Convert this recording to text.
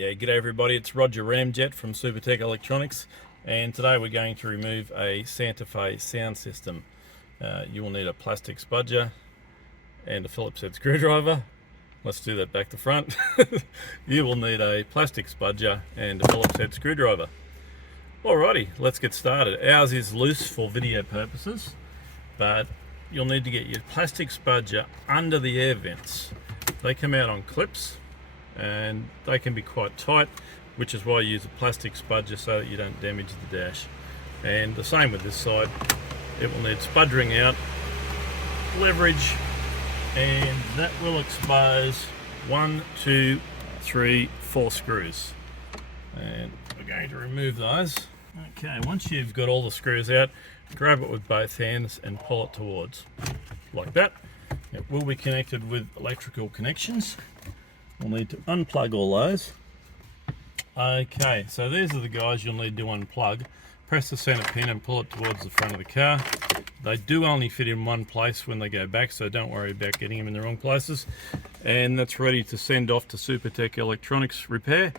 Yeah, g'day everybody, it's Roger Ramjet from Supertech Electronics, and today we're going to remove a Santa Fe sound system. You will need a plastic spudger and a Phillips head screwdriver. Let's do that back to front. You will need a plastic spudger and a Phillips head screwdriver. Alrighty, let's get started. Ours is loose for video purposes, but you'll need to get your plastic spudger under the air vents. They come out on clips and they can be quite tight, which is why I use a plastic spudger so that you don't damage the dash. And the same with this side, it will need spuddering out, leverage, and that will expose 1, 2, 3, 4 screws. And we're going to remove those. Okay, once you've got all the screws out, grab it with both hands and pull it towards, like that. It will be connected with electrical connections. We'll need to unplug all those. Okay, so these are the guys you'll need to unplug. Press the center pin and pull it towards the front of the car. They do only fit in one place when they go back, so don't worry about getting them in the wrong places. And that's ready to send off to Supertech Electronics repair.